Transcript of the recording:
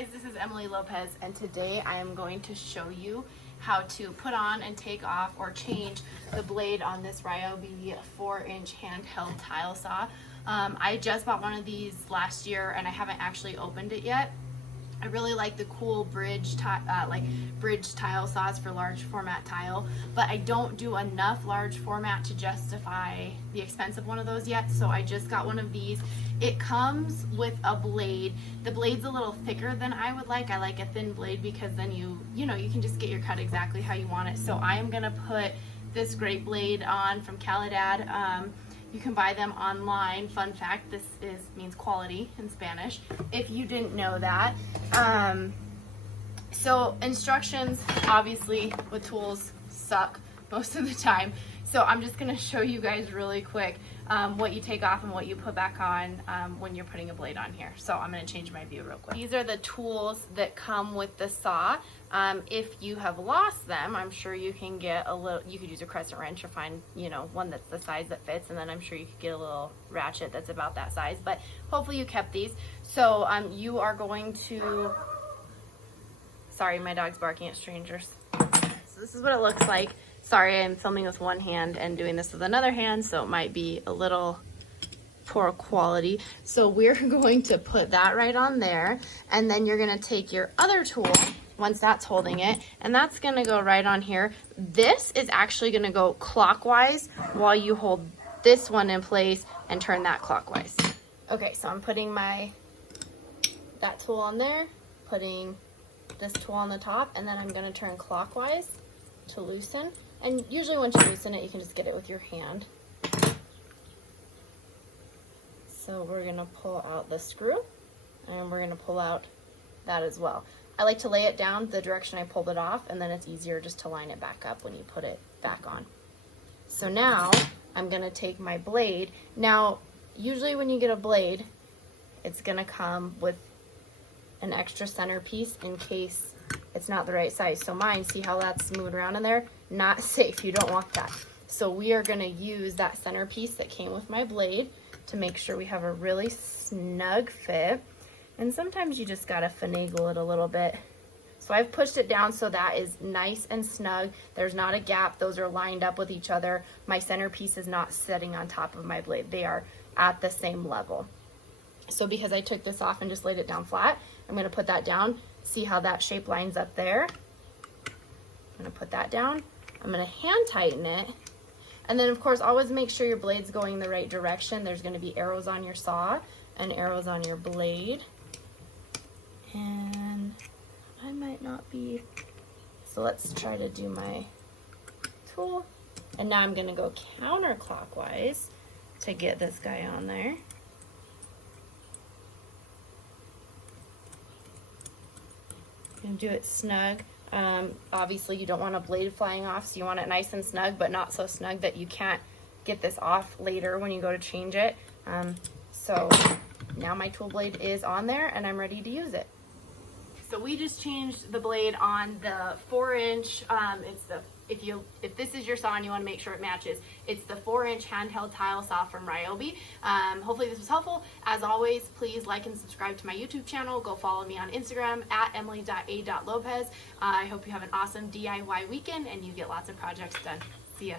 guys, this is Emily Lopez, and today I am going to show you how to put on and take off or change the blade on this Ryobi 4-inch handheld tile saw. I just bought one of these last year and I haven't actually opened it yet. I really like the cool bridge tile saws for large format tile, but I don't do enough large format to justify the expense of one of those yet, so I just got one of these. It comes with a blade. The blade's a little thicker than I would like. I like a thin blade because then you can just get your cut exactly how you want it. So I am gonna put this great blade on from Calidad. You can buy them online. Fun fact, this means quality in Spanish, if you didn't know that. So instructions, obviously, with tools suck most of the time. So I'm just gonna show you guys really quick what you take off and what you put back on when you're putting a blade on here. So I'm gonna change my view real quick. These are the tools that come with the saw. If you have lost them, I'm sure you can get you could use a crescent wrench or find, one that's the size that fits, and then I'm sure you could get a little ratchet that's about that size, but hopefully you kept these. So you are going to, sorry, my dog's barking at strangers. So this is what it looks like. Sorry, I'm filming with one hand and doing this with another hand, so it might be a little poor quality. So we're going to put that right on there, and then you're gonna take your other tool, once that's holding it, and that's gonna go right on here. This is actually gonna go clockwise while you hold this one in place and turn that clockwise. Okay, so I'm putting that tool on there, putting this tool on the top, and then I'm gonna turn clockwise to loosen. And usually once you loosen it, you can just get it with your hand. So we're gonna pull out the screw, and we're gonna pull out that as well. I like to lay it down the direction I pulled it off, and then it's easier just to line it back up when you put it back on. So now I'm gonna take my blade. Now, usually when you get a blade, it's gonna come with an extra centerpiece in case it's not the right size. So mine, see how that's moving around in there? Not safe, you don't want that. So we are gonna use that centerpiece that came with my blade to make sure we have a really snug fit. And sometimes you just gotta finagle it a little bit. So I've pushed it down so that is nice and snug. There's not a gap, those are lined up with each other. My centerpiece is not sitting on top of my blade. They are at the same level. So because I took this off and just laid it down flat, I'm gonna put that down. See how that shape lines up there? I'm gonna put that down. I'm gonna hand tighten it. And then of course, always make sure your blade's going the right direction. There's gonna be arrows on your saw and arrows on your blade. And I might not be, so let's try to do my tool. And now I'm gonna go counterclockwise to get this guy on there. And do it snug. Obviously you don't want a blade flying off, so you want it nice and snug, but not so snug that you can't get this off later when you go to change it. So now my tool blade is on there and I'm ready to use it. So we just changed the blade on the 4-inch, if this is your saw and you want to make sure it matches, it's the 4-inch handheld tile saw from Ryobi. Hopefully this was helpful. As always, please like and subscribe to my YouTube channel. Go follow me on Instagram at emily.a.lopez. I hope you have an awesome DIY weekend and you get lots of projects done. See ya.